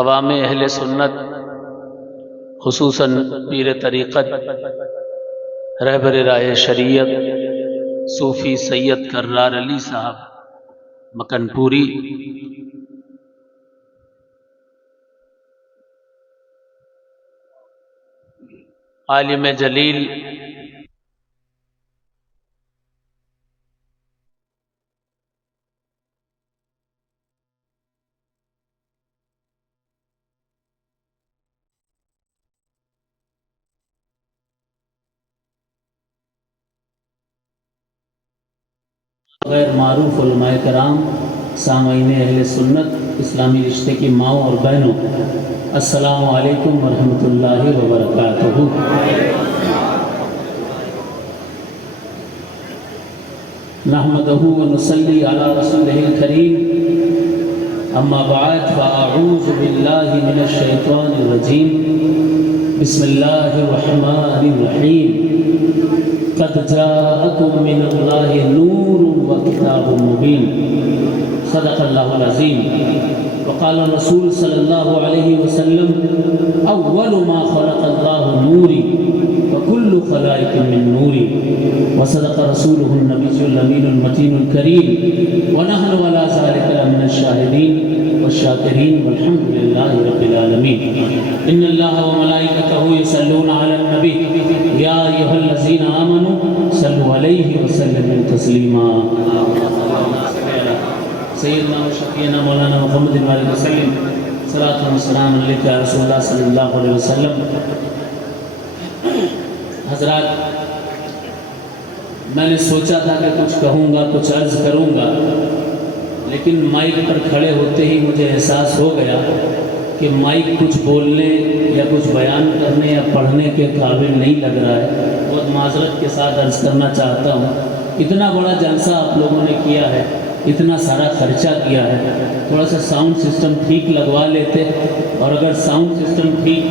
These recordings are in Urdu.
عوام اہل سنت خصوصاً پیر طریقت رہبر رائے شریعت صوفی سید کرار علی صاحب مکن پوری عالم جلیل غیر معروف علماء کرام، سامعین اہل سنت، اسلامی رشتے کی ماؤں اور بہنوں، السلام علیکم ورحمۃ اللہ وبرکاتہ۔ نحمدہ ونصلی علی رسولہ الکریم، اما بعد فاعوذ باللہ من الشیطان الرجیم، بسم اللہ الرحمن الرحیم۔ قد جاءکم من اللہ نور وکتاب مبین، صدق اللہ العظیم۔ وقال رسول صلی اللہ علیہ وسلم، اول ما خلق اللہ نوری وکل خلائق من نوری، وصدق رسولہ النبی الامین المتین الکریم، ونحن ولا ذلک لمن الشاہدین والشاکرین والحمد للہ رب العالمین۔ ان اللہ وملائکتہ یصلون علی النبی یا ایھا الذین آمنوا صلوا علیہ وسلموا تسلیما۔ سیدنا و شفیعنا مولانا محمد علیہ وسلم، صلاۃ و سلام علیک یا رسول اللہ صلی اللہ علیہ وسلم۔ حضرات، میں نے سوچا تھا کہ کچھ کہوں گا، کچھ عرض کروں گا، لیکن مائک پر کھڑے ہوتے ہی مجھے احساس ہو گیا کہ مائک کچھ بولنے یا کچھ بیان کرنے یا پڑھنے کے قابل نہیں لگ رہا ہے۔ بہت معذرت کے ساتھ عرض کرنا چاہتا ہوں، اتنا بڑا جلسہ آپ لوگوں نے کیا ہے، اتنا سارا خرچہ کیا ہے، تھوڑا سا ساؤنڈ سسٹم ٹھیک لگوا لیتے، اور اگر ساؤنڈ سسٹم ٹھیک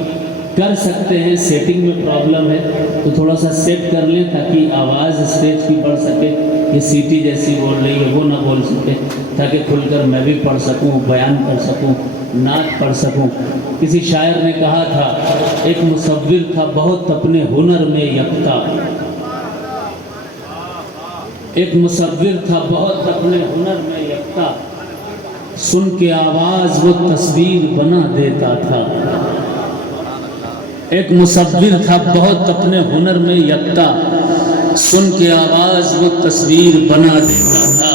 کر سکتے ہیں، سیٹنگ میں پرابلم ہے تو تھوڑا سا سیٹ کر لیں تاکہ آواز اسٹیج کی بڑھ سکے۔ یہ سیٹی جیسی بول رہی ہے وہ نہ بول سکے، تاکہ کھل کر میں بھی پڑھ سکوں، بیان کر سکوں، نعت پڑھ سکوں۔ کسی شاعر نے کہا تھا، ایک مصور تھا بہت اپنے ہنر میں یکتا، ایک مصور تھا بہت اپنے ہنر میں یکتا، سن کے آواز وہ تصویر بنا دیتا تھا۔ ایک مصور تھا بہت اپنے ہنر میں یکتا، سن کے آواز وہ تصویر بنا دیتا تھا۔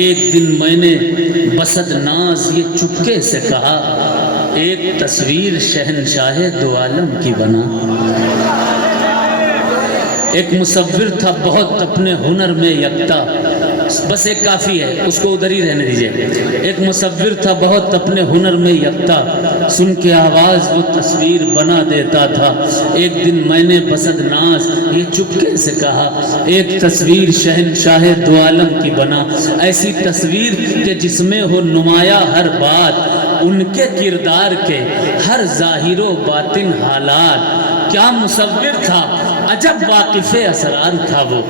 ایک دن میں نے بسد ناز یہ چپکے سے کہا، ایک تصویر شہنشاہ دو عالم کی بنا۔ ایک مصور تھا بہت اپنے ہنر میں یکتا، بس ایک کافی ہے، اس کو ادھر ہی رہنے دیجئے۔ ایک مصور تھا بہت اپنے ہنر میں یکتا، سن کے آواز وہ تصویر بنا دیتا تھا۔ ایک دن میں نے بسد ناز یہ چپکے سے کہا، ایک تصویر شہنشاہ دو عالم کی بنا۔ ایسی تصویر کہ جس میں ہو نمایاں ہر بات، ان کے کردار کے ہر ظاہر و باطن حالات۔ کیا مصور تھا، عجب واقف اسرار تھا وہ۔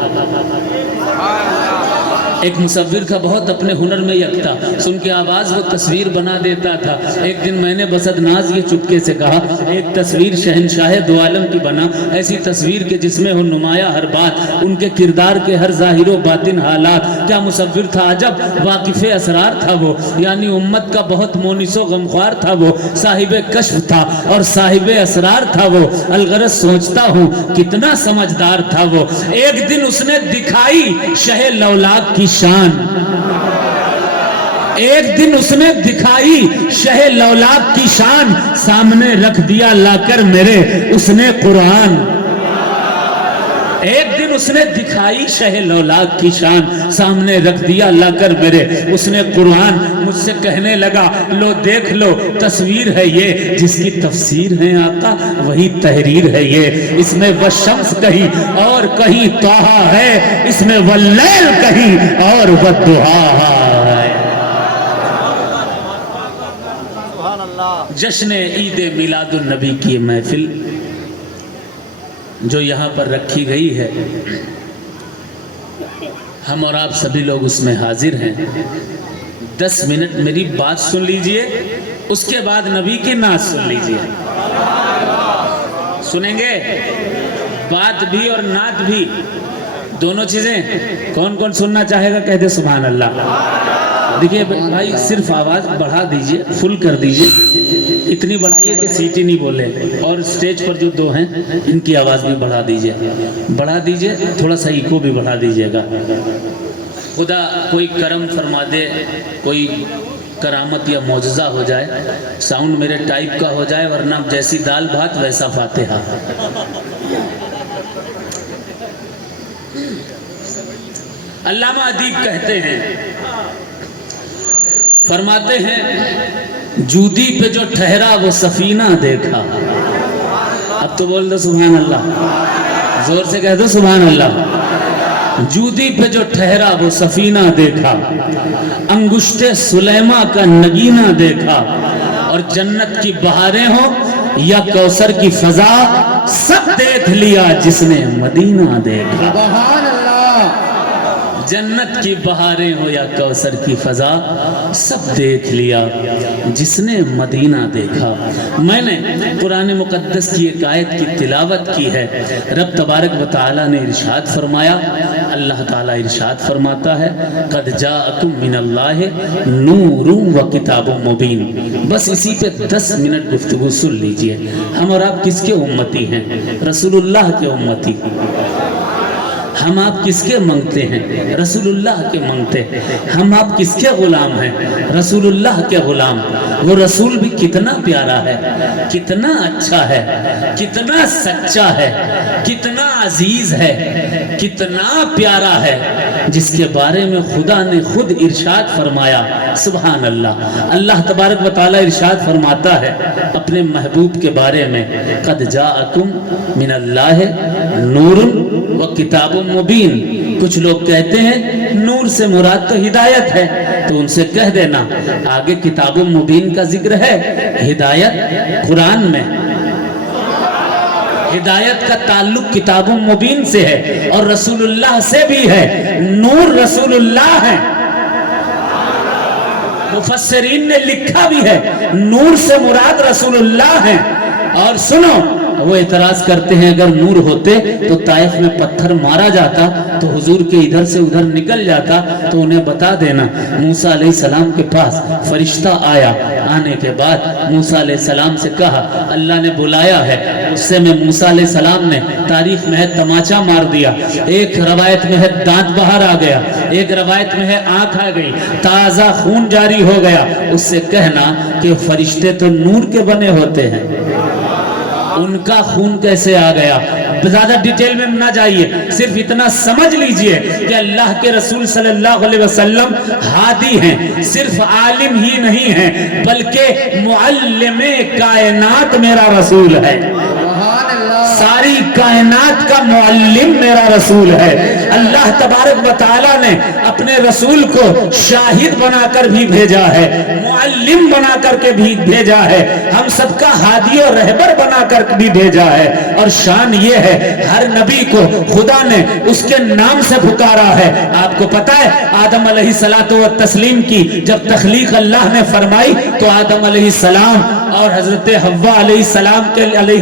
ایک مصور تھا بہت اپنے ہنر میں یکتا، سن کے آواز وہ تصویر بنا دیتا تھا۔ ایک دن میں نے بسد ناز یہ چپکے سے کہا، ایک تصویر شہنشاہ دو عالم کی بنا۔ ایسی تصویر کے جس میں ہو نمایاں ہر بات، ان کے کردار کے ہر ظاہر و باطن حالات۔ کیا مصور تھا، عجب واقف اسرار تھا وہ، یعنی امت کا بہت مونس و غمخوار تھا وہ، صاحب کشف تھا اور صاحب اسرار تھا وہ۔ الغرض سوچتا ہوں کتنا سمجھدار تھا وہ۔ ایک دن اس نے دکھائی شہ لولاک کی شان، ایک دن اس نے دکھائی شہ لولاک کی شان، سامنے رکھ دیا لا کر میرے اس نے قرآن۔ ایک دن اس نے دکھائی شہ لولاک کی شان، سامنے رکھ دیا لا کر میرے اس نے قرآن۔ مجھ سے کہنے لگا، لو دیکھ لو تصویر ہے یہ، جس کی تفسیر ہے آقا وہی تحریر ہے یہ۔ اس میں والشمس کہیں اور کہیں طٰہٰ ہے، اس میں واللیل کہیں اور والضحیٰ ہے۔ جشن عید میلاد النبی کی محفل جو یہاں پر رکھی گئی ہے، ہم اور آپ سبھی لوگ اس میں حاضر ہیں۔ 10 منٹ میری بات سن لیجئے، اس کے بعد نبی کی نعت سن لیجئے۔ سنیں گے؟ بات بھی اور نعت بھی، دونوں چیزیں۔ کون کون سننا چاہے گا کہہ دے سبحان اللہ۔ دیکھیے بھائی صرف آواز بڑھا دیجئے، فل کر دیجئے، اتنی بڑھائیے کہ سیٹی نہیں بولے، اور سٹیج پر جو 2 ہیں ان کی آواز بھی بڑھا دیجئے، تھوڑا سا ایکو بھی بڑھا دیجئے گا۔ خدا کوئی کرم فرما دے، کوئی کرامت یا معجزہ ہو جائے، ساؤنڈ میرے ٹائپ کا ہو جائے، ورنہ جیسی دال بھات ویسا فاتحہ۔ علامہ ادیب کہتے ہیں، فرماتے ہیں جودی پہ جو ٹھہرا وہ سفینہ دیکھا۔ اب تو بول دو سبحان اللہ، زور سے کہہ دو سبحان اللہ۔ جودی پہ جو ٹھہرا وہ سفینہ دیکھا، انگشت سلیمہ کا نگینہ دیکھا، اور جنت کی بہاریں ہوں یا کوثر کی فضا، سب دیکھ لیا جس نے مدینہ دیکھا۔ سبحان اللہ۔ جنت کی بہاریں ہو یا کوثر کی فضا، سب دیکھ لیا جس نے مدینہ دیکھا۔ میں نے قرآن مقدس کی ایک آیت کی تلاوت کی ہے۔ رب تبارک و تعالیٰ نے ارشاد فرمایا، اللہ تعالیٰ ارشاد فرماتا ہے قد جاءکم من اللہ نور و کتاب مبین۔ بس اسی پہ 10 منٹ گفتگو سن لیجئے۔ ہم اور آپ کس کے امتی ہیں؟ رسول اللہ کے امتی۔ ہم آپ کس کے منگتے ہیں؟ رسول اللہ کے منگتے۔ ہم آپ کس کے غلام ہیں؟ رسول اللہ کے غلام۔ وہ رسول بھی کتنا پیارا ہے، کتنا اچھا ہے، کتنا سچا ہے، کتنا عزیز ہے، کتنا پیارا ہے، جس کے بارے میں خدا نے خود ارشاد فرمایا۔ سبحان اللہ۔ اللہ تبارک و تعالیٰ ارشاد فرماتا ہے اپنے محبوب کے بارے میں قد جاءکم من اللہ نور و کتاب مبین۔ کچھ لوگ کہتے ہیں نور سے مراد تو ہدایت ہے، تو ان سے کہہ دینا آگے کتاب مبین کا ذکر ہے، ہدایت قرآن میں، ہدایت کا تعلق کتاب مبین سے ہے اور رسول اللہ سے بھی ہے۔ نور رسول اللہ ہے، مفسرین نے لکھا بھی ہے نور سے مراد رسول اللہ ہے۔ اور سنو، وہ اعتراض کرتے ہیں اگر نور ہوتے تو طائف میں پتھر مارا جاتا تو حضور کے ادھر سے ادھر نکل جاتا، تو انہیں بتا دینا موسیٰ علیہ السلام کے پاس فرشتہ آیا، آنے کے بعد موسیٰ علیہ السلام سے کہا اللہ نے بلایا ہے، اس سے میں موسیٰ علیہ السلام نے تاریخ میں ہے تماچا مار دیا، ایک روایت میں ہے دانت باہر آ گیا، ایک روایت میں ہے آنکھ آ گئی، تازہ خون جاری ہو گیا۔ اس سے کہنا کہ فرشتے تو نور کے بنے ہوتے ہیں، ان کا خون کیسے آ گیا؟ زیادہ ڈیٹیل میں نہ جائیے، صرف اتنا سمجھ لیجئے کہ اللہ کے رسول صلی اللہ علیہ وسلم ہادی ہیں، صرف عالم ہی نہیں ہیں بلکہ معلم کائنات میرا رسول ہے۔ ساری کائنات کا معلم میرا رسول ہے۔ اللہ تبارک و تعالیٰ نے اپنے رسول کو شاہد بنا کر بھی بھیجا ہے، معلم بنا کر کے بھی بھیجا ہے، ہم سب کا ہادی و رہبر بنا کر بھی بھیجا ہے۔ اور شان یہ ہے ہر نبی کو خدا نے اس کے نام سے پکارا ہے۔ آپ کو پتا ہے آدم علیہ السلام کی جب تخلیق اللہ نے فرمائی تو آدم علیہ السلام اور حضرت حوا علیہ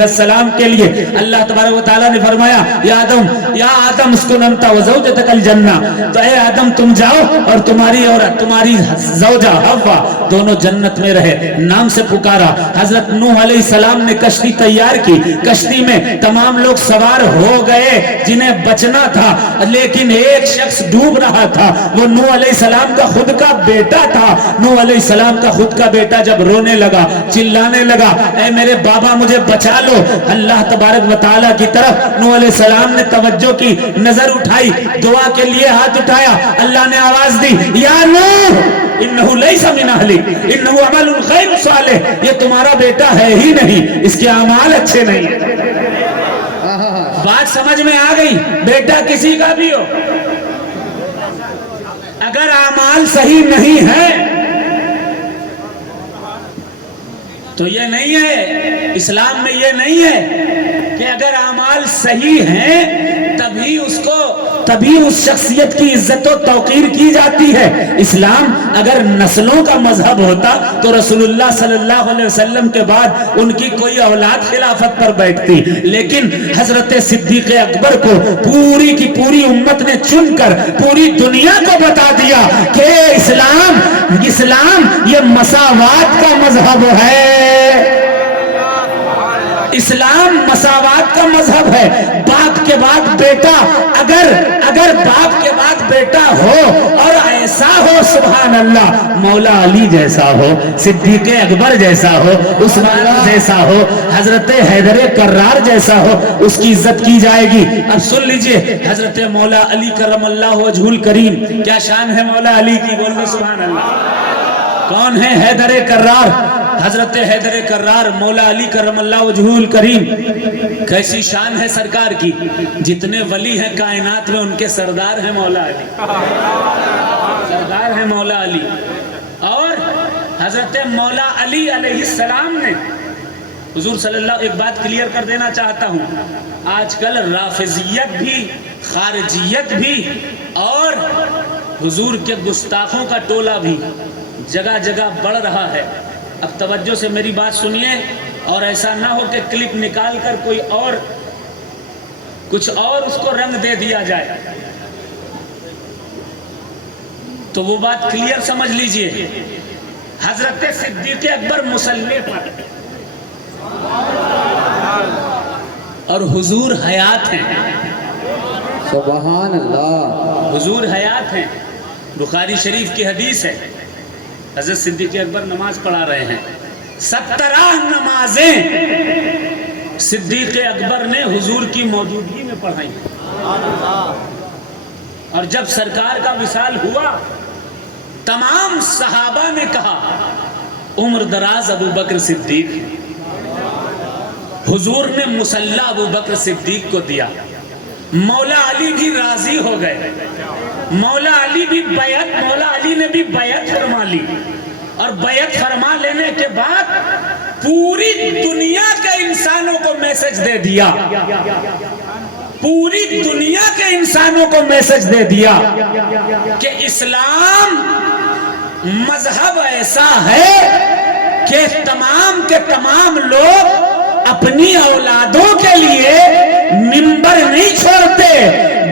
السلام کے لیے اللہ تبارک و تعالیٰ نے فرمایا یا آدم اسکن انت وزوجتک الجنہ، تو اے آدم تم جاؤ اور تمہاری عورت تمہاری زوجہ حوا دونوں جنت میں رہے، نام سے پکارا۔ حضرت نوح علیہ السلام نے کشتی تیار کی، کشتی میں تمام لوگ سوار ہو گئے جنہیں بچنا تھا، لیکن ایک شخص ڈوب رہا تھا، وہ نوح علیہ السلام کا خود کا بیٹا تھا۔ نوح علیہ السلام کا خود کا بیٹا جب رونے لگا، چلانے لگا اے میرے بابا مجھے بچا لو، اللہ تبارک و تعالیٰ کی طرف نوح علیہ السلام نے توجہ کی، نظر اٹھائی، دعا کے لیے ہاتھ اٹھایا، اللہ نے آواز دی یا نوح انہو لیس من اہلک انہو عمل غیر صالح، یہ تمہارا بیٹا ہے ہی نہیں، اس کے اعمال اچھے نہیں ہیں۔ بات سمجھ میں آ گئی؟ بیٹا کسی کا بھی ہو، اگر اعمال صحیح نہیں ہے تو یہ نہیں ہے، اسلام میں یہ نہیں ہے کہ اگر اعمال صحیح ہیں تبھی اس کو تبھی اس شخصیت کی عزت و توقیر کی جاتی ہے۔ اسلام اگر نسلوں کا مذہب ہوتا تو رسول اللہ صلی اللہ علیہ وسلم کے بعد ان کی کوئی اولاد خلافت پر بیٹھتی، لیکن حضرت صدیق اکبر کو پوری کی پوری امت نے چن کر پوری دنیا کو بتا دیا کہ اسلام یہ مساوات کا مذہب ہے، اسلام مساوات کا مذہب ہے۔ باپ کے بعد بیٹا، اگر باپ کے بعد بیٹا ہو اور ایسا ہو سبحان اللہ، مولا علی جیسا ہو، صدیق اکبر جیسا ہو، عثمان جیسا ہو، حضرت حیدر کرار جیسا ہو، اس کی عزت کی جائے گی۔ اب سن لیجئے حضرت مولا علی کرم اللہ وجہ الکریم، کیا شان ہے مولا علی کی، بولو سبحان اللہ۔ کون ہے حیدر کرار؟ حضرت حیدر کرار مولا علی کرم اللہ وجہ الکریم، کیسی شان ہے سرکار کی، جتنے ولی ہیں کائنات میں ان کے سردار ہیں مولا علی، سردار ہیں مولا علی۔ اور حضرت مولا علی علیہ السلام نے حضور صلی اللہ، ایک بات کلیئر کر دینا چاہتا ہوں، آج کل رافضیت بھی، خارجیت بھی اور حضور کے گستاخوں کا ٹولہ بھی جگہ جگہ بڑھ رہا ہے۔ اب توجہ سے میری بات سنیے، اور ایسا نہ ہو کہ کلپ نکال کر کوئی اور کچھ اور اس کو رنگ دے دیا جائے، تو وہ بات کلیئر سمجھ لیجئے۔ حضرت صدیق اکبر مصلی پر اور حضور حیات ہیں، سبحان اللہ، حضور حیات ہیں۔ بخاری شریف کی حدیث ہے، حضرت صدیق اکبر نماز پڑھا رہے ہیں، 17 نمازیں صدیق اکبر نے حضور کی موجودگی میں پڑھائی، اور جب سرکار کا وصال ہوا تمام صحابہ نے کہا عمر دراز ابو بکر صدیق، حضور نے مصلی ابو بکر صدیق کو دیا۔ مولا علی بھی راضی ہو گئے، مولا علی نے بھی بیعت فرما لی، اور بیعت فرما لینے کے بعد پوری دنیا کے انسانوں کو میسج دے دیا، پوری دنیا کے انسانوں کو میسج دے دیا کہ اسلام مذہب ایسا ہے کہ تمام کے تمام لوگ اپنی اولادوں کے لیے منبر نہیں چھوڑتے،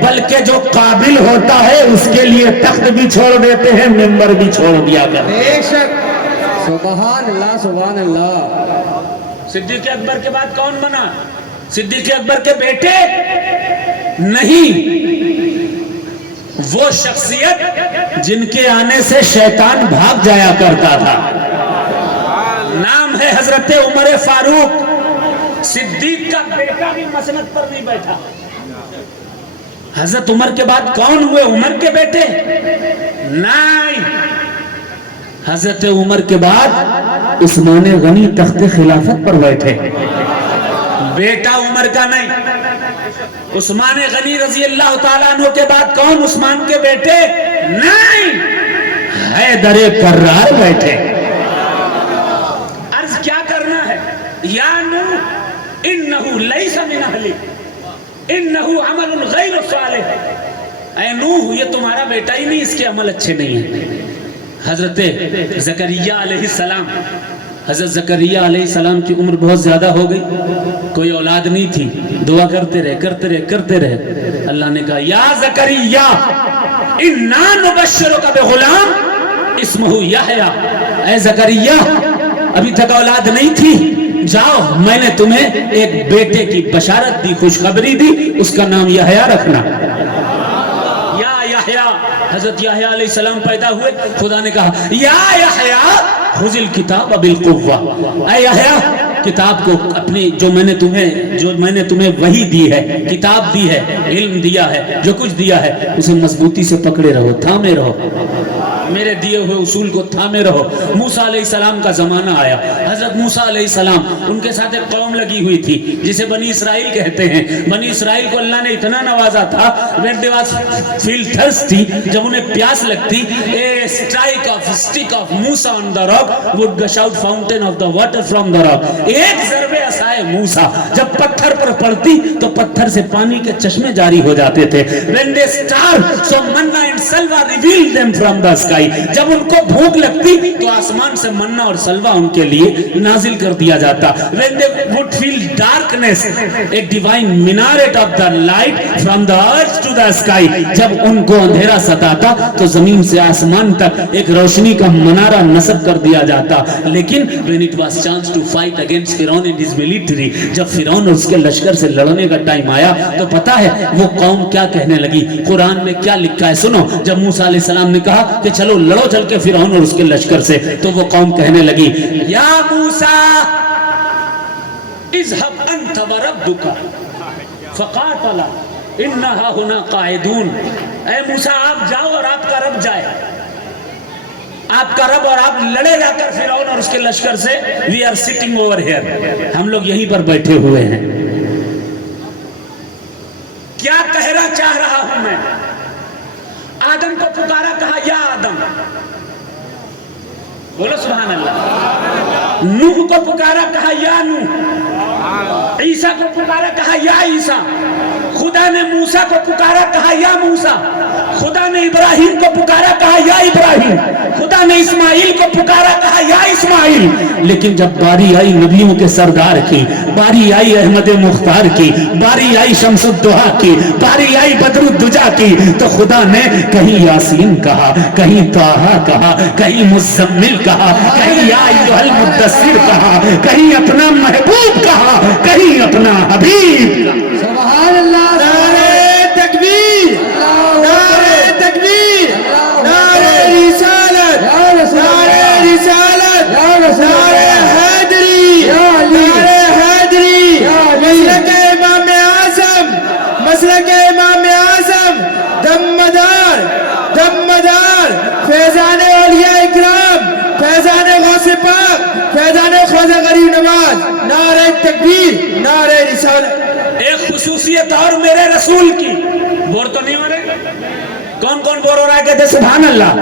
بلکہ جو قابل ہوتا ہے اس کے لیے تخت بھی چھوڑ دیتے ہیں، منبر بھی چھوڑ دیا کرتے ہیں۔ بے شک، سبحان اللہ سبحان اللہ۔ صدیق اکبر کے بعد کون بنا؟ صدیق اکبر کے بیٹے نہیں، وہ شخصیت جن کے آنے سے شیطان بھاگ جایا کرتا تھا، نام ہے حضرت عمر فاروق۔ صدیق کا بیٹا بھی مسند پر نہیں بیٹھا۔ حضرت عمر کے بعد کون ہوئے؟ عمر کے بیٹے نہیں، حضرت عمر کے بعد عثمان غنی تخت خلافت پر بیٹھے، بیٹا عمر کا نہیں۔ عثمان غنی رضی اللہ تعالیٰ عنہ کے بعد کون؟ عثمان کے بیٹے نہیں، حیدر کرار بیٹھے۔ عرض کیا کرنا ہے؟ یا نوح انہو لیس من اہلک انہو عمل غیر صالح، اے نوح یہ تمہارا بیٹا ہی نہیں، اس کے عمل اچھے نہیں ہیں۔ حضرت زکریا علیہ السلام، حضرت زکریا علیہ السلام کی عمر بہت زیادہ ہو گئی، کوئی اولاد نہیں تھی، دعا کرتے رہے۔ اللہ نے کہا یا زکریا انا نبشرک بغلام اسمہ یحییٰ، اے زکریا ابھی تک اولاد نہیں تھی، جاؤ میں نے تمہیں ایک بیٹے کی بشارت دی، خوشخبری دی، اس کا نام یحییٰ رکھنا۔ یا یحییٰ، حضرت یحییٰ علیہ السلام پیدا ہوئے، خدا نے کہا یا یحییٰ خذ الکتاب بالقوہ، اے یحییٰ کتاب کو اپنی جو میں نے تمہیں وحی دی ہے، کتاب دی ہے، علم دیا ہے، جو کچھ دیا ہے اسے مضبوطی سے پکڑے رہو، تھامے رہو۔ میرے دیے ہوئے اصول کو تھامے رہو. موسیٰ علیہ السلام کا زمانہ آیا. حضرت موسیٰ علیہ السلام, ان کے ساتھ ایک قوم لگی ہوئی تھی جسے بنی اسرائیل کہتے ہیں. بنی اسرائیل کو اللہ نے اتنا نوازا تھا, when they was feel thirsty, جب انہیں پیاس لگتی, a strike of stick of Musa on the rock would gush out fountain of the water from the rock. ایک ضربے عصائے موسیٰ جب پتھر پر پڑتی تو پتھر سے پانی کے چشمے جاری ہو جاتے تھے. when they starved, so manna and salwa revealed them from the sky. جب ان کو بھوک لگتی تو آسمان سے منہ اور سلوا ان کے لیے نازل کر دیا جاتا. when they would feel darkness, a divine minaret of the light from the earth to the sky. جب ان کو اندھیرا ستاتا تو زمین سے آسمان تک ایک روشنی کا منارہ نصب کر دیا جاتا. لیکن when it was chance to fight against Pharaoh and his military, جب فرعون اور اس کے لشکر سے لڑنے کا ٹائم آیا تو پتا ہے وہ قوم کیا کہنے لگی. قرآن میں کیا لکھا ہے سنو. جب موسیٰ علیہ السلام نے کہا کہ چلو لڑو چل کے فرعون اور اس کے لشکر سے, تو وہ قوم کہنے لگی, یا موسیٰ اذهب انت وربک فقاتلا انہا ہنا قاعدون. اے موسیٰ آپ جاؤ اور آپ کا رب جائے, آپ کا رب اور آپ لڑے جا کر فرعون اور اس کے لشکر سے. we are sitting over here, ہم لوگ یہیں پر بیٹھے ہوئے ہیں. کیا کہنا چاہ رہا ہوں میں؟ آدم کو پکارا, کہا یا آدم, بولو سبحان اللہ. نوح کو پکارا, کہا یا نوح. عیسیٰ کو پکارا, کہا یا عیسیٰ. خدا نے موسیٰ کو پکارا, کہا یا موسیٰ. خدا نے ابراہیم کو پکارا, کہا یا ابراہیم. خدا نے اسماعیل کو پکارا, کہا یا اسماعیل. لیکن جب باری آئی نبیوں کے سردار کی, باری آئی احمد مختار کی, باری آئی شمس الدہا کی, باری آئی بدر الدجا کی, تو خدا نے کہیں یاسین کہا, کہیں طٰہٰ کہا, کہیں مزمل کہا, کہیں یا ایھا المدثر کہا, کہیں اپنا محبوب کہا, کہیں اپنا حبیب کہا. سبحان اللہ. نعرہ تکبیر, نعرہ تکبیر, نعرہ رسالت, نعرہ رسالت, نعرہ حیدری, نعرہ حیدری. مسلک امام اعظم, مسلک امام اعظم, دم مدار, دم مدار, فیضان اولیاء اکرام, فیضان غوث پاک, فیضان خواجہ غریب نواز. نعرہ تکبیر, نعرہ رسالت. ایک خصوصیت اور میرے رسول کی. بور تو نہیں ہو رہے؟ کون کون بور ہو رہا ہے کہتے سبحان اللہ؟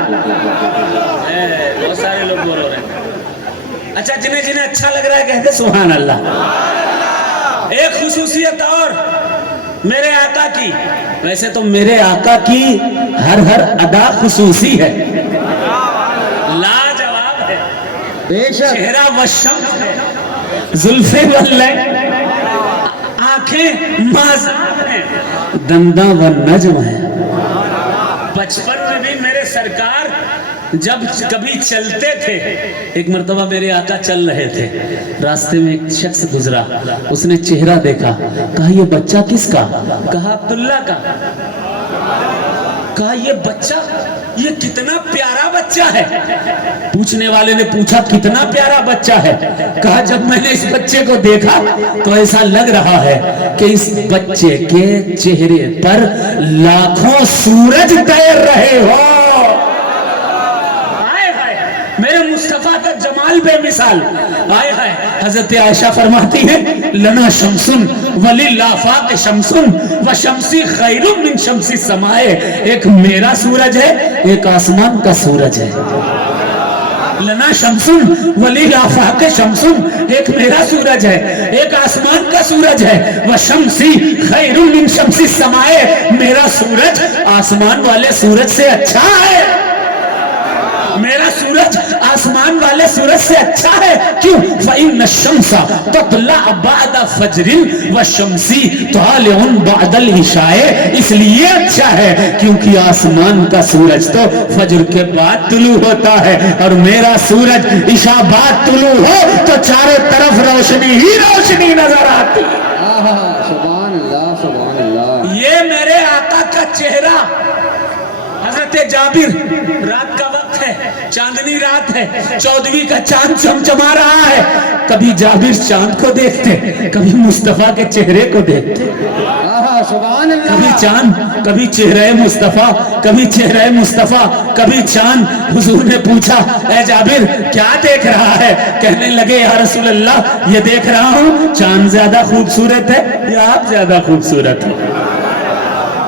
بہت سارے لوگ بور ہو رہے ہیں. اچھا, جنہیں جنہیں اچھا لگ رہا ہے کہتے سبحان اللہ. ایک خصوصیت اور میرے آقا کی. ویسے تو میرے آقا کی ہر ادا خصوصی ہے, لاجواب ہے. چہرہ والشمس ہے, زلفیں واللین, آنکھیں مازاب ہیں, دنداں والنجم ہیں. بچپن میں بھی میرے سرکار جب کبھی چلتے تھے, ایک مرتبہ میرے آقا چل رہے تھے, راستے میں ایک شخص گزرا, اس نے چہرہ دیکھا, کہا یہ بچہ کس کا؟ کہا عبداللہ کا. کہا یہ بچہ, یہ کتنا پیارا بچہ ہے. پوچھنے والے نے پوچھا کتنا پیارا بچہ ہے؟ کہا جب میں نے اس بچے کو دیکھا تو ایسا لگ رہا ہے کہ اس بچے کے چہرے پر لاکھوں سورج تیر رہے ہو. میرے مصطفیٰ کا جمال بے مثال. آئے ہائے. حضرت عائشہ فرماتی ہیں لنا شمسن وللآفاق شمسن وشمسی خیر من شمس السماء. ایک میرا سورج ہے, ایک آسمان کا سورج ہے. لنا شمسن وللآفاق شمسن, ایک میرا سورج ہے, ایک آسمان کا سورج ہے. وشمسی خیر من شمس السماء, میرا سورج آسمان والے سورج سے اچھا ہے. میرا سورج آسمان والے سورج سے اچھا ہے. کیوں؟ فَإِنَّ الشَّمْسَ تَطْلَعُ بَعْدَ فَجْرٍ وَالشَّمْسِ طَالِعٌ بَعْدَ الْعِشَاءِ. اس لیے اچھا ہے کیونکہ آسمان کا سورج تو فجر کے بعد طلوع ہوتا ہے, اور میرا سورج عشاء بعد طلوع ہو تو چاروں طرف روشنی ہی روشنی نظر آتی. سبحان اللہ, سبحان اللہ. یہ میرے آقا کا چہرہ. حضرت جابر, رات کا وقت ہے, چاندنی رات ہے، 14ویں کا چاند چمچما رہا ہے، کبھی جابر چاند کو دیکھتے، کبھی مصطفیٰ کے چہرے کو دیکھتے، سبحان اللہ. کبھی چاند، کبھی چہرہ مصطفیٰ، کبھی چہرہ مصطفیٰ، کبھی چاند. حضور نے پوچھا اے جابر کیا دیکھ رہا ہے؟ کہنے لگے یا رسول اللہ یہ دیکھ رہا ہوں چاند زیادہ خوبصورت ہے یا آپ زیادہ خوبصورت ہو؟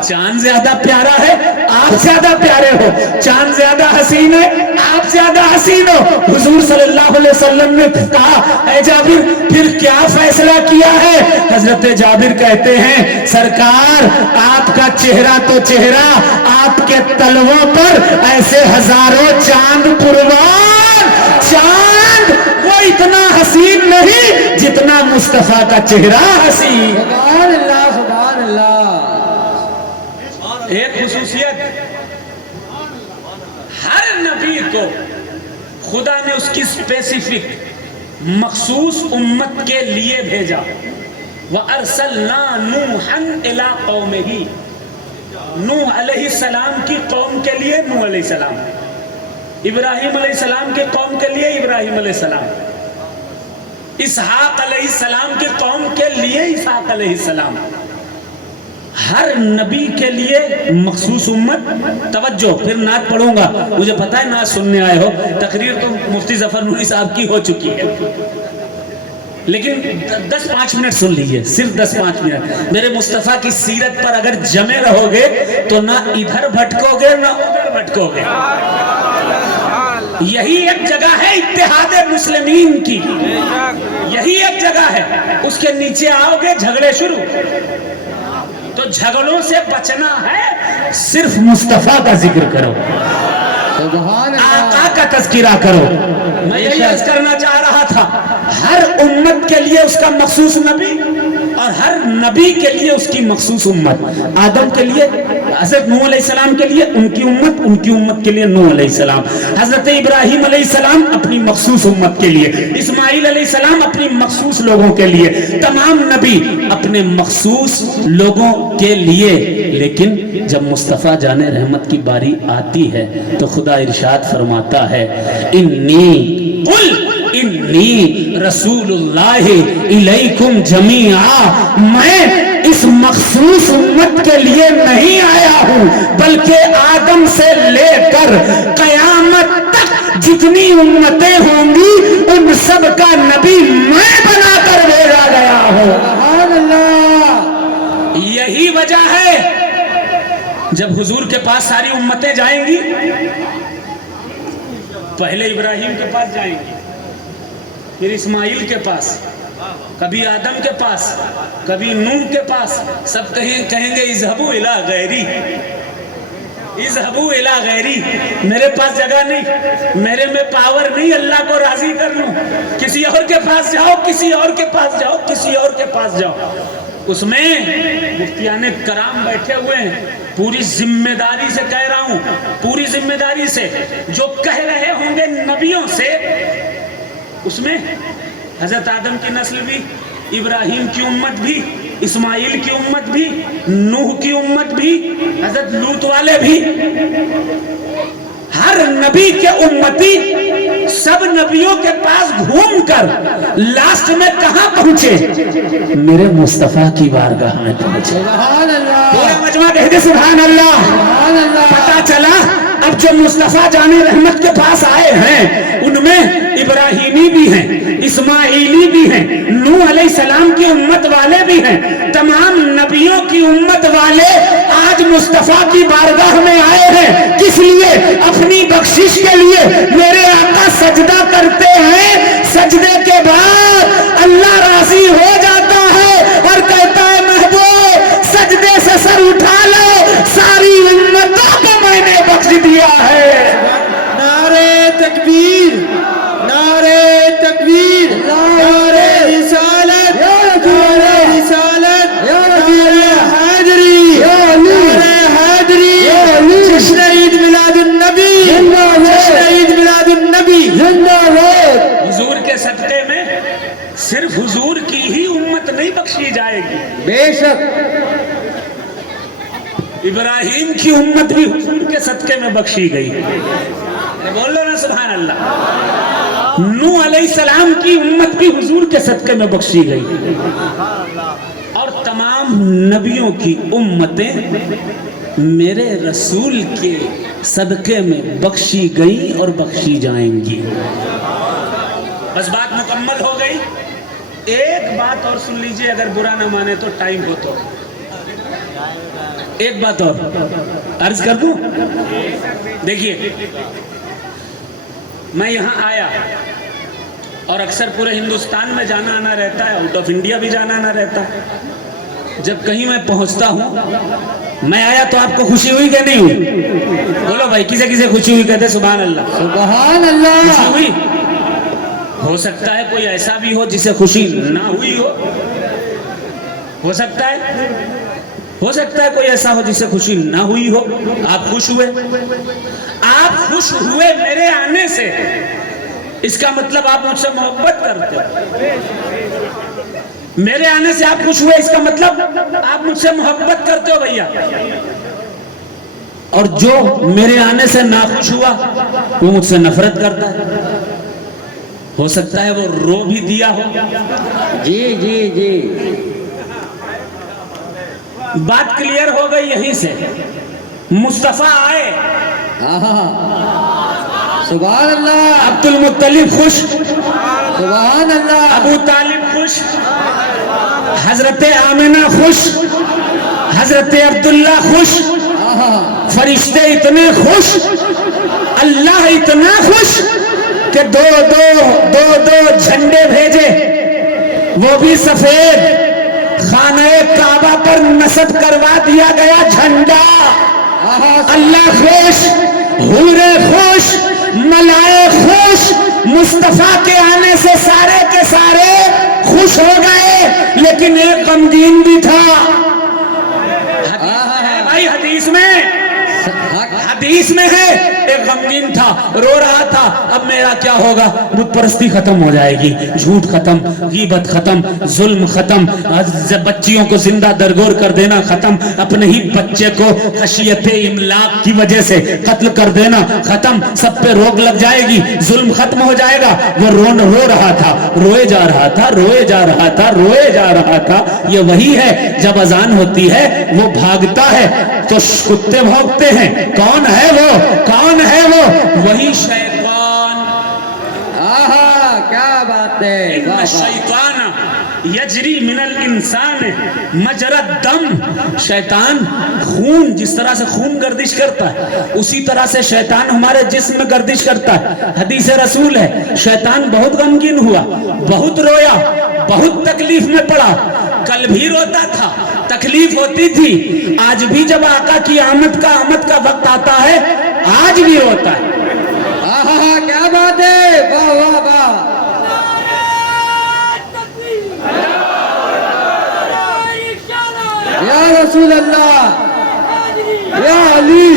چاند زیادہ پیارا ہے، آپ زیادہ پیارے ہو. چاند زیادہ حسین ہے، آپ زیادہ حسین ہو. حضور صلی اللہ علیہ وسلم نے کہا اے جابر پھر کیا فیصلہ کیا ہے؟ حضرت جابر کہتے ہیں سرکار آپ کا چہرہ تو چہرہ، آپ کے تلووں پر ایسے ہزاروں چاند پروان. چاند وہ اتنا حسین نہیں جتنا مصطفیٰ کا چہرہ حسین. سبحان اللہ سبحان اللہ. ایک خصوصیت، ہر نبی کو خدا نے اس کی اسپیسیفک مخصوص امت کے لیے بھیجا. وَأَرْسَلْنَا نُوحًا إِلَىٰ قَوْمِهِ، نوح علیہ السلام کی قوم کے لیے نوح علیہ السلام، ابراہیم علیہ السلام کی قوم کے لیے ابراہیم علیہ السلام، اسحاق علیہ السلام کی قوم کے لیے اسحاق علیہ السلام. ہر نبی کے لیے مخصوص امت. توجہ، پھر نعت پڑھوں گا، مجھے پتا ہے نعت سننے آئے ہو. تقریر تو مفتی ظفر نوری صاحب کی ہو چکی ہے، لیکن 10-5 منٹ سن لیجئے، صرف 10-5 منٹ. میرے مصطفیٰ کی سیرت پر اگر جمے رہو گے تو نہ ادھر بھٹکو گے نہ ادھر بھٹکو گے. یہی ایک جگہ ہے اتحاد مسلمین کی، یہی ایک جگہ ہے. اس کے نیچے آؤ گے جھگڑے شروع. تو جھگڑوں سے بچنا ہے، صرف مصطفیٰ کا ذکر کرو، سبحان اللہ. آقا کا تذکرہ کرو. میں یہی عرض کرنا چاہ رہا تھا، ہر امت کے لیے اس کا مخصوص نبی اور ہر نبی کے لیے اس کی مخصوص امت. آدم کے لیے حضرت نوح علیہ السلام کے لیے ان کی امت، ان کی امت کے لیے نوح علیہ السلام. حضرت ابراہیم علیہ السلام اپنی مخصوص امت کے لیے، اسماعیل علیہ السلام اپنی مخصوص لوگوں کے لیے، تمام نبی اپنے مخصوص لوگوں کے لیے. لیکن جب مصطفیٰ جان رحمت کی باری آتی ہے تو خدا ارشاد فرماتا ہے انی قل انی رسول اللہ الیکم جمیعا، میں اس مخصوص امت کے لیے نہیں آیا ہوں بلکہ آدم سے لے کر قیامت تک جتنی امتیں ہوں گی ان سب کا نبی میں بنا کر بھیجا گیا ہوں. سبحان اللہ. یہی وجہ ہے جب حضور کے پاس ساری امتیں جائیں گی، پہلے ابراہیم کے پاس جائیں گی، پھر اسماعیل کے پاس، کبھی آدم کے پاس، کبھی نوح کے پاس. سب کہیں گے اذهبوا الی غیری، اذهبوا الی غیری. میرے پاس جگہ نہیں، میرے میں پاور نہیں اللہ کو راضی کر لوں. کسی اور کے پاس جاؤ، کسی اور کے پاس جاؤ، کسی اور کے پاس جاؤ. اس میں مفتیان کرام بیٹھے ہوئے ہیں. پوری ذمہ داری سے کہہ رہا ہوں، پوری ذمہ داری سے جو کہہ رہے ہوں گے نبیوں سے، اس میں حضرت آدم کی نسل بھی، ابراہیم کی امت بھی، اسماعیل کی امت بھی، نوح کی امت بھی، حضرت لوط والے بھی. ہر نبی کے امتی سب نبیوں کے پاس گھوم کر لاسٹ میں کہاں پہنچے؟ میرے مصطفیٰ کی بارگاہ میں پہنچے. سبحان اللہ. پورا مجمع کہتے سبحان اللہ. سبحان اللہ. پتا چلا اب جو مصطفیٰ جان رحمت کے پاس آئے ہیں ان میں ابراہیمی بھی ہیں، اسماعیلی بھی ہیں، نوح علیہ السلام کی امت والے بھی ہیں. تمام نبیوں کی امت والے آج مصطفیٰ کی بارگاہ میں آئے ہیں. کس لیے؟ اپنی بخشش کے لیے. میرے آقا سجدہ کرتے ہیں، سجدے کے بعد اللہ راضی ہو جاتا ہے اور کہتا ہے محبوب سجدے سے سر اٹھا لو، ساری امتوں کو میں نے بخش دیا ہے. نعرہ تکبیر، نعرہ تکبیر، نعرہ رسالت، نعرہ رسالت، نعرہ حیدری، نعرہ حیدری، جشن عید میلاد النبی، جشن عید میلاد النبی. حضور کے صدقے میں صرف حضور کی ہی امت نہیں بخشی جائے گی، بے شک. ابراہیم کی امت بھی حضور کے صدقے میں بخشی گئی. بول لو نا سبحان اللہ. نوح علیہ السلام کی امت بھی حضور کے صدقے میں بخشی گئی اور تمام نبیوں کی امتیں میرے رسول کے صدقے میں بخشی گئی اور بخشی جائیں گی. بس بات مکمل ہو گئی. ایک بات اور سن لیجئے, اگر برا نہ مانے تو ٹائم ہو تو ایک بات اور عرض کر دوں. دیکھیے, میں یہاں آیا اور اکثر پورے ہندوستان میں جانا آنا رہتا ہے, آؤٹ آف انڈیا بھی جانا آنا رہتا ہے. جب کہیں میں پہنچتا ہوں, میں آیا تو آپ کو خوشی ہوئی کہ نہیں ہوئی؟ بولو بھائی, کسے کسے خوشی ہوئی کہتے سبحان اللہ. سبحان اللہ. خوشی ہوئی. ہو سکتا ہے کوئی ایسا بھی ہو جسے خوشی نہ ہوئی ہو سکتا ہے. ہو سکتا ہے کوئی ایسا ہو جسے خوشی نہ ہوئی ہو. آپ خوش ہوئے, آپ خوش ہوئے میرے آنے سے, اس کا مطلب آپ مجھ سے محبت کرتے ہو. میرے آنے سے آپ خوش ہوئے, اس کا مطلب آپ مجھ سے محبت کرتے ہو بھیا. اور جو میرے آنے سے ناخوش ہوا وہ مجھ سے نفرت کرتا ہے. ہو سکتا ہے وہ رو بھی دیا ہو. جی جی جی, بات کلیئر ہو گئی یہیں سے. مصطفیٰ آئے, سبحان اللہ. عبد المطلب خوش, سبحان اللہ. ابو طالب خوش, حضرت آمنہ خوش, حضرت عبداللہ خوش, فرشتے اتنے خوش, اللہ اتنا خوش کہ دو جھنڈے بھیجے, وہ بھی سفید. خانہ کعبہ پر نصب کروا دیا گیا جھنڈا. اللہ خوش, حورے خوش, ملائے خوش. مصطفیٰ کے آنے سے سارے کے سارے خوش ہو گئے, لیکن ایک غمگین بھی تھا. بھائی حدیث میں ہے, ایک غمگین تھا, رو رہا تھا اب میرا کیا ہوگا. بت پرستی ختم ہو جائے گی, جھوٹ ختم, غیبت ختم, ظلم ختم, بچیوں کو زندہ درگور کر دینا ختم, اپنے ہی بچے کو خشیت املاک کی وجہ سے قتل کر دینا ختم, سب پہ روک لگ جائے گی, ظلم ختم ہو جائے گا. وہ رو رہا تھا, روئے جا رہا تھا, روئے جا رہا تھا, روئے جا رہا تھا. یہ وہی ہے جب اذان ہوتی ہے وہ بھاگتا ہے تو کتے بھونکتے ہیں. کون ہے وہ, کون ہے وہ, وہی شیطان. کیا بات ہے. ان الشیطان یجری من الانسان مجرى الدم. شیطان خون, جس طرح سے خون گردش کرتا ہے اسی طرح سے شیطان ہمارے جسم میں گردش کرتا ہے. حدیث رسول ہے, شیطان بہت غمگین ہوا, بہت رویا, بہت تکلیف میں پڑا. کل بھی روتا تھا, تکلیف ہوتی تھی. آج بھی جب آقا کی آمد کا وقت آتا ہے آج بھی روتا ہے. کیا بات ہے. واہ واہ واہ. یا رسول اللہ, یا علی,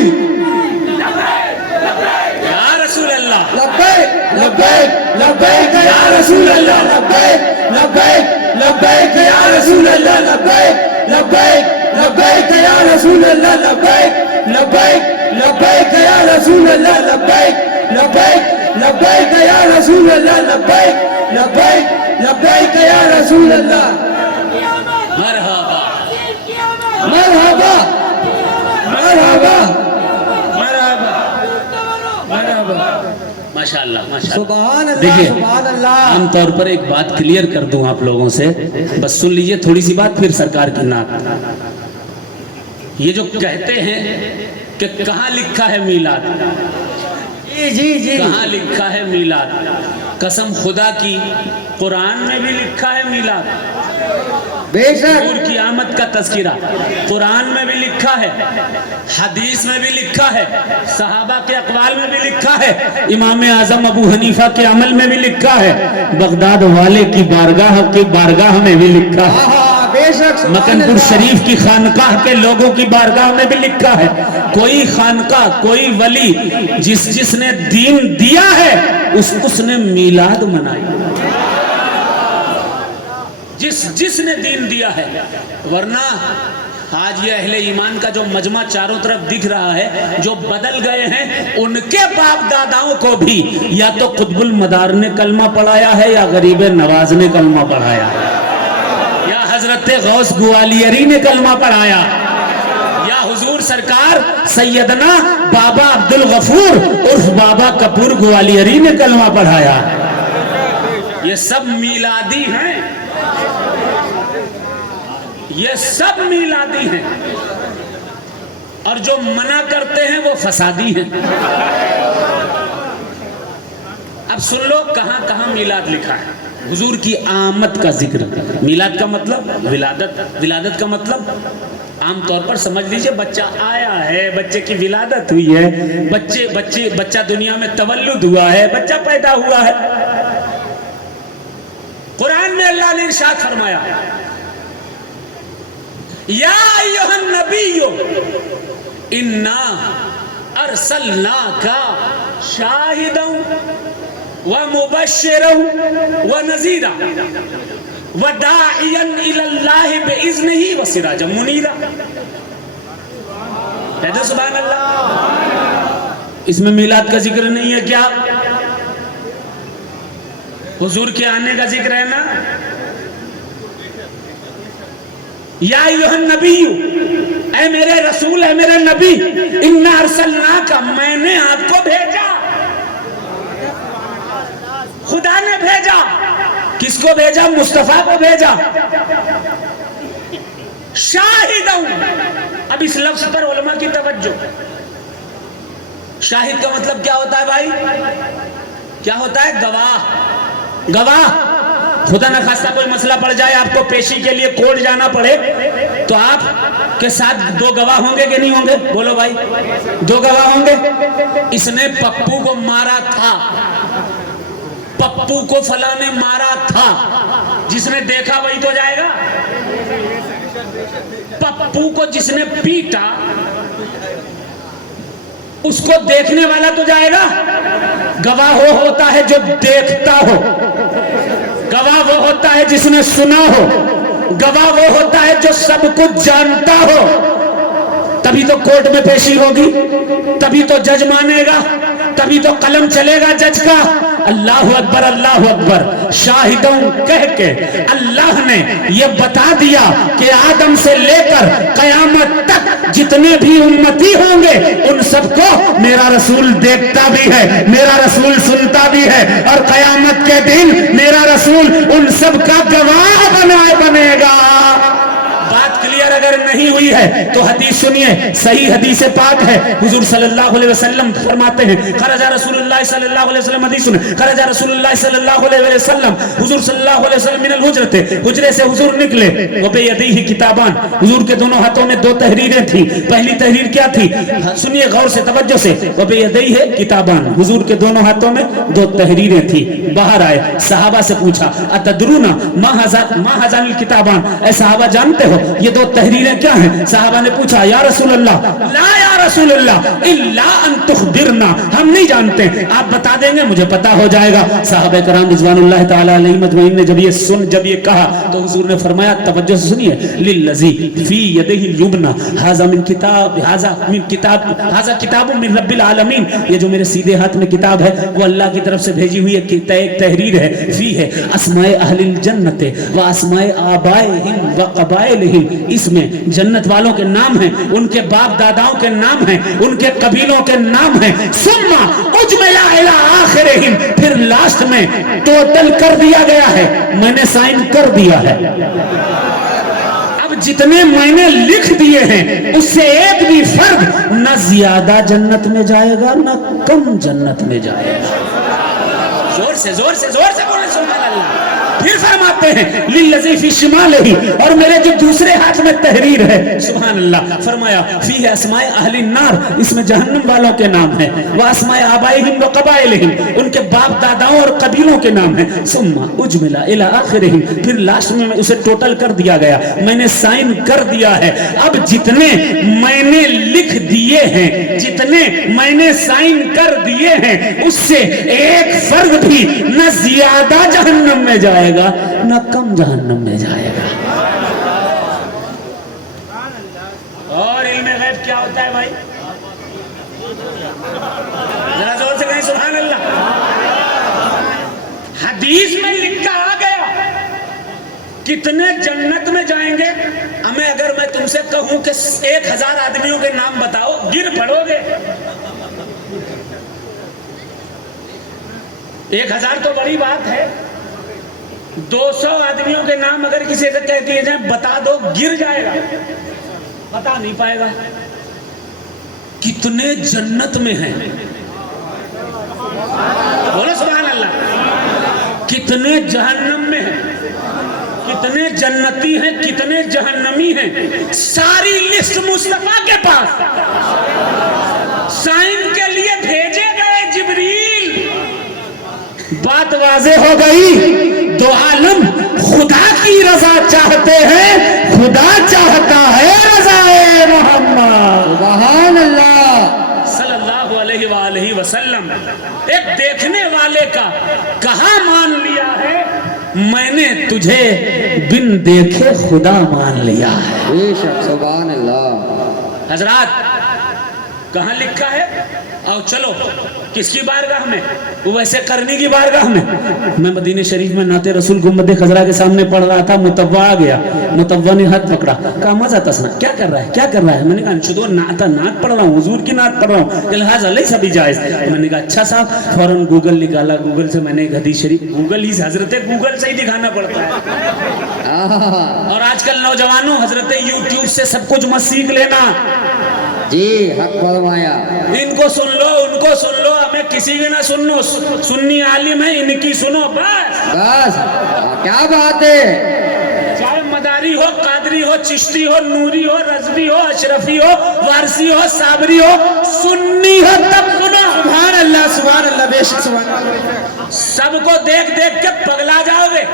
یا رسول اللہ, لبیک لبیک لبیک یا رسول اللہ, لبیک لبیک لبیک یا رسول اللہ, لبیک لبیک لبیک یا رسول اللہ, لبیک لبیک لبیک یا رسول اللہ, لبیک لبیک لبیک یا رسول اللہ, لبیک لبیک لبیک یا رسول اللہ. مرحبا مرحبا مرحبا مرحبا مرحبا. ماشاءاللہ ماشاءاللہ. سبحان اللہ. دیکھیے, سبحان اللہ. عام طور پر ایک بات کلیئر کر دوں آپ لوگوں سے, بس سن لیجئے تھوڑی سی بات, پھر سرکار کی نعت. یہ جو کہتے ہیں کہ کہاں لکھا ہے میلاد, جی جی جی, کہاں لکھا ہے میلاد, قسم خدا کی قرآن میں بھی لکھا ہے میلاد. بے شک. حضور کی آمد کا تذکرہ قرآن میں بھی لکھا ہے, حدیث میں بھی لکھا ہے, صحابہ کے اقوال میں بھی لکھا ہے, امام اعظم ابو حنیفہ کے عمل میں بھی لکھا ہے, بغداد والے کی بارگاہ میں بھی لکھا ہے, بے شک. مکن پور شریف کی خانقاہ کے لوگوں کی بارگاہ میں بھی لکھا ہے. کوئی خانقاہ, کوئی ولی جس نے دین دیا ہے اس نے میلاد منائی, جس نے دین دیا ہے. ورنہ آج یہ اہل ایمان کا جو مجمع چاروں طرف دکھ رہا ہے، جو بدل گئے ہیں، ان کے باپ داداؤں کو بھی یا تو قطب المدار نے کلمہ پڑھایا ہے، یا غریب نواز نے کلمہ پڑھایا ہے، یا حضرت غوث گوالیری نے کلمہ پڑھایا، یا حضور سرکار سیدنا بابا عبدالغفور عرف بابا کپور گوالیری نے کلمہ پڑھایا۔ یہ سب میلادی ہیں، یہ سب میلادی ہیں، اور جو منع کرتے ہیں وہ فسادی ہیں۔ اب سن لو کہاں کہاں میلاد لکھا ہے۔ حضور کی آمد کا ذکر، میلاد کا مطلب ولادت، ولادت کا مطلب عام طور پر سمجھ لیجئے بچہ آیا ہے، بچے کی ولادت ہوئی ہے، بچہ دنیا میں تولد ہوا ہے، بچہ پیدا ہوا ہے۔ قرآن میں اللہ نے ارشاد فرمایا، یا ایھا النبی انا ارسلناک شاہدا ومبشرا ونذیرا وداعیا الی اللہ باذنہ وسراجا منیرا۔ کہتے سبحان اللہ۔ اس میں میلاد کا ذکر نہیں ہے کیا؟ حضور کے آنے کا ذکر ہے نا۔ یا ایھا النبی، اے میرے رسول، اے میرے نبی، انا ارسلناک، میں نے آپ کو بھیجا، خدا نے بھیجا۔ کس کو بھیجا؟ مصطفیٰ کو بھیجا۔ شاہدوں، اب اس لفظ پر علماء کی توجہ۔ شاہد کا مطلب کیا ہوتا ہے بھائی؟ کیا ہوتا ہے؟ گواہ۔ گواہ، خدا نہ خواستہ کوئی مسئلہ پڑ جائے، آپ کو پیشی کے لیے کورٹ جانا پڑے، تو آپ کے ساتھ دو گواہ ہوں گے کہ نہیں ہوں گے؟ بولو بھائی، دو گواہ ہوں گے۔ اس نے پپو کو مارا تھا، پپو کو فلاں نے مارا تھا، جس نے دیکھا وہی تو جائے گا۔ پپو کو جس نے پیٹا اس کو دیکھنے والا تو جائے گا۔ گواہ وہ ہوتا ہے جو دیکھتا ہو، گواہ وہ ہوتا ہے جس نے سنا ہو، گواہ وہ ہوتا ہے جو سب کچھ جانتا ہو۔ تبھی تو کورٹ میں پیشی ہوگی، تبھی تو جج مانے گا، تبھی تو قلم چلے گا جج کا۔ اللہ اکبر، اللہ اکبر۔ شاہدوں کہہ کے اللہ نے یہ بتا دیا کہ آدم سے لے کر قیامت تک جتنے بھی امتی ہوں گے ان سب کو میرا رسول دیکھتا بھی ہے، میرا رسول سنتا بھی ہے، اور قیامت کے دن میرا رسول ان سب کا گواہ بنے گا۔ بات کلیئر اگر نہیں ہوئی ہے تو حدیث سنیے، صحیح حدیث پاک ہے۔ حضور صلی اللہ علیہ وسلم فرماتے ہیں، خرج رسول اللہ صلی اللہ علیہ وسلم، حدیث سنیں، خرج رسول اللہ صلی اللہ علیہ وسلم، حضور صلی اللہ علیہ وسلم من الحجرۃ، حجرے سے حضور نکلے، وبیدیہ کتابان، حضور کے دونوں ہاتھوں میں دو تحریریں تھیں۔ پہلی تحریر کیا تھی؟ سنیے غور سے، توجہ سے، وبیدیہ کتابان، حضور کے دونوں ہاتھوں میں دو تحریریں تھیں۔ باہر آئے، صحابہ سے پوچھا، اتدرون ما ھذان الکتابان، اے صحابہ جانتے ہو یہ دو تحریریں کیا ہیں؟ صحابہ نے پوچھا، یا رسول اللہ، لا یا رسول اللہ، الا ان تخبرنا، ہم نہیں جانتے، آپ بتا دیں گے مجھے پتا ہو جائے گا۔ صحابہ کرام رضوان اللہ تعالی علیہم اجمعین نے جب یہ کہا تو حضور نے فرمایا، توجہ سے سنیے، للذی فی یدہ الیمنی ھذا من کتاب من رب العالمین، یہ جو میرے سیدھے ہاتھ میں کتاب ہے وہ اللہ کی طرف سے بھیجی ہوئی ایک تحریر ہے۔ فی ہے اسماء اہل الجنت و اسماء آبائہم و قبائلہم، اس میں جنت والوں کے نام ہیں، ان کے باپ داداؤں کے نام ہیں، ان کے قبیلوں کے نام ہیں۔ ثم اجمل الی آخرہم، پھر لاسٹ میں ٹوٹل کر دیا گیا ہے، میں نے سائن کر دیا ہے۔ اب جتنے میں نے لکھ دیے ہیں اس سے ایک بھی فرد نہ زیادہ جنت میں جائے گا نہ کم جنت میں جائے گا۔ زور سے بولے سبحان اللہ۔ پھر فرماتے ہیں للذی فی شمالہ، اور میرے جو دوسرے ہاتھ میں تحریر ہے، سبحان اللہ، فرمایا فیہ اسماء اہل النار، اس میں جہنم والوں کے نام ہیں، واسماء آبائہم و قبائلہم، ان کے باپ داداؤں اور قبیلوں کے نام ہیں۔ ثم اجمل الی آخرہم، پھر لاسٹ میں اسے ٹوٹل کر دیا گیا، میں نے سائن کر دیا ہے۔ اب جتنے میں نے لکھ دیے ہیں، جتنے میں نے سائن کر دیے ہیں، اس سے ایک فرد بھی نہ زیادہ جہنم میں جائے گا نہ کم جہنم میں جائے گا۔ سبحان اللہ. حدیث میں لکھا آ گیا کتنے جنت میں جائیں گے. ہمیں اگر میں تم سے کہوں کہ 1000 آدمیوں کے نام بتاؤ, گر پڑو گے. 1000 تو بڑی بات ہے, 200 آدمیوں کے نام اگر کسی سے کہہ دیے جائیں بتا دو, گر جائے گا, بتا نہیں پائے گا. کتنے جنت میں ہیں, بولو سبحان اللہ. کتنے جہنم میں ہیں, کتنے جنتی ہیں, کتنے جہنمی ہیں, ساری لسٹ مصطفیٰ کے پاس. سائن کے لیے بھیجے گئے جبریل. بات واضح ہو گئی, دو عالم خدا کی رضا چاہتے ہیں, خدا چاہتا ہے رضا محمد سبحان اللہ صلی اللہ علیہ وآلہ وسلم. ایک دیکھنے والے کا کہاں مان لیا ہے, میں نے تجھے بن دیکھے خدا مان لیا ہے. بے شک سبحان اللہ. حضرات کہاں لکھا ہے؟ آؤ چلو کس کی بارگاہ میں, ویسے کرنی کی بارگاہ میں. میں مدینہ شریف میں نعت رسول گنبد خضرا کے سامنے پڑھ رہا تھا, متوا آ گیا. متوا نے ہاتھ پکڑا, کہا مزہ تسنا کیا کر رہا ہے, کیا کر رہا ہے. میں نے کہا انشدو نعت پڑھ رہا ہوں, حضور کی نعت پڑھ رہا ہوں, لہٰذا ليس بجائز. میں نے کہا اچھا صاحب. فوراً گوگل نکالا, گوگل سے میں نے ایک حدیث شریف, گوگل ہی حضرت گوگل سے ہی دکھانا پڑتا ہے. اور آج کل نوجوانوں حضرت یوٹیوب سے سب کچھ مت سیکھ لینا. جی حق فرمایا. ان کو سن لو, ان کو سن لو, ہمیں کسی کی نہ سنو. سنی عالم ہے, ان کی سنو بس. بس کیا بات ہے. چاہے مداری ہو, قادری ہو, چشتی ہو, نوری ہو, رضوی ہو, اشرفی ہو, وارسی ہو, صابری ہو, سنی ہو تب سنو. سبحان اللہ سبحان اللہ, بے شک سبحان اللہ. سب کو دیکھ دیکھ کے پگلا جاؤ گے,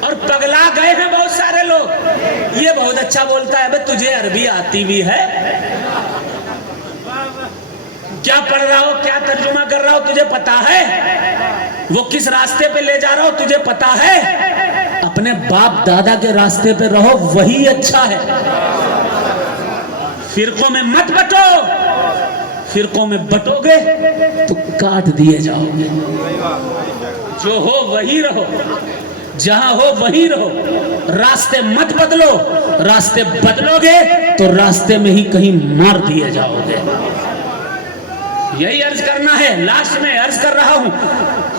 اور پگلا گئے ہیں بہت سارے لوگ. یہ بہت اچھا بولتا ہے, بھئی تجھے عربی آتی بھی ہے, کیا پڑھ رہا ہو, کیا ترجمہ کر رہا ہو تجھے پتا ہے, وہ کس راستے پہ لے جا رہا ہو تجھے پتا ہے. اپنے باپ دادا کے راستے پہ رہو, وہی اچھا ہے. فرقوں میں مت بٹو, فرقوں میں بٹو گے تو کاٹ دیے جاؤ گے. جو ہو وہی رہو, جہاں ہو وہی رہو, راستے مت بدلو. راستے بدلو گے تو راستے میں ہی کہیں مار دیے جاؤ گے. یہی عرض کرنا ہے. لاسٹ میں عرض کر رہا ہوں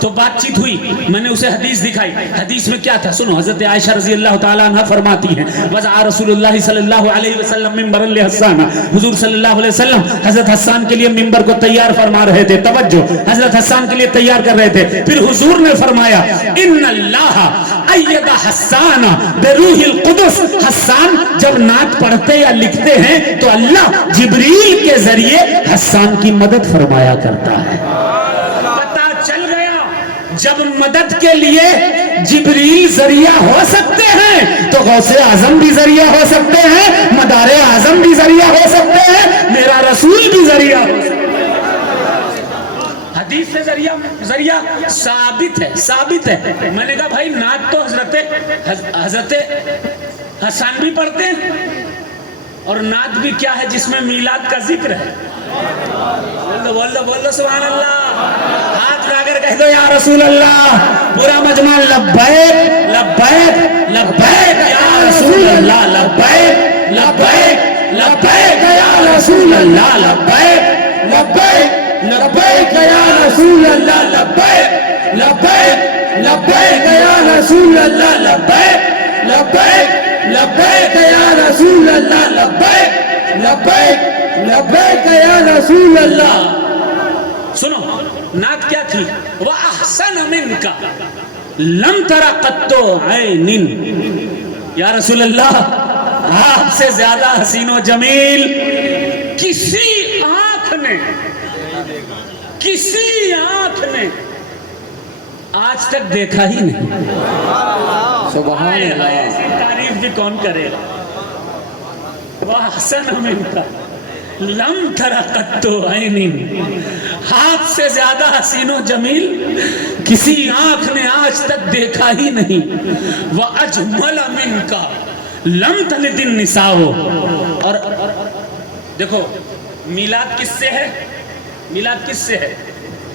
تو بات چیت ہوئی, میں نے اسے حدیث دکھائی. حدیث میں کیا تھا سنو. حضرت عائشہ رضی اللہ تعالیٰ عنہ فرماتی ہیں, وضع رسول اللہ صلی اللہ علیہ وسلم منبرا لحسان. حضور صلی اللہ علیہ وسلم حضرت حسان کے لیے منبر کو تیار فرما رہے تھے. توجہ, حضرت حسان کے لیے تیار کر رہے تھے. پھر حضور نے فرمایا, ان اللہ اید حسان بروح القدس. حسان جب نعت پڑھتے یا لکھتے ہیں تو اللہ جبریل کے ذریعے حسان کی مدد فرمایا کرتا ہے. پتہ چل گیا جب مدد کے لیے جبریل ذریعہ ہو سکتے ہیں تو غوث اعظم بھی ذریعہ ہو سکتے ہیں, مدار اعظم بھی ذریعہ ہو سکتے ہیں, میرا رسول بھی ذریعہ ہو سکتے ہیں. حدیث سے ذریعہ ثابت ہے, ثابت ہے. میں نے کہا بھائی نعت تو حضرت حسان بھی پڑھتے ہیں, اور نعت بھی کیا ہے جس میں میلاد کا ذکر ہے. بول دو سبحان اللہ. ہاتھ لا کر کہہ دو یا رسول اللہ. پورا مجمع لبیک لبیک لبیک یا رسول اللہ, لبیک لبیک لبیک یا رسول اللہ, لبیک لبیک لبیک یا رسول اللہ, لبیک لبیک لبیک یا رسول اللہ, لبیک لبیک لبیک یا رسول اللہ, لبیک لبیک لبیک یا رسول اللہ. سنو نعت کیا تھی, وَأَحْسَنَ مِنْكَ لَمْ تَرَ قَطُّ عَيْنٍ. یا رسول اللہ آپ سے زیادہ حسین و جمیل کسی آنکھ نے آج تک دیکھا ہی نہیں. سبحان اللہ. ایسی تعریف بھی کون کرے گا. وَأَحْسَنَ مِنْكَ لم ترى قط عین. ہاتھ سے زیادہ حسین و جمیل کسی آنکھ نے آج تک دیکھا ہی نہیں. وَأَجْمَلَ مِنْكَ لم تلد النساء. اور دیکھو میلاد کس سے ہے, میلاد کس سے ہے,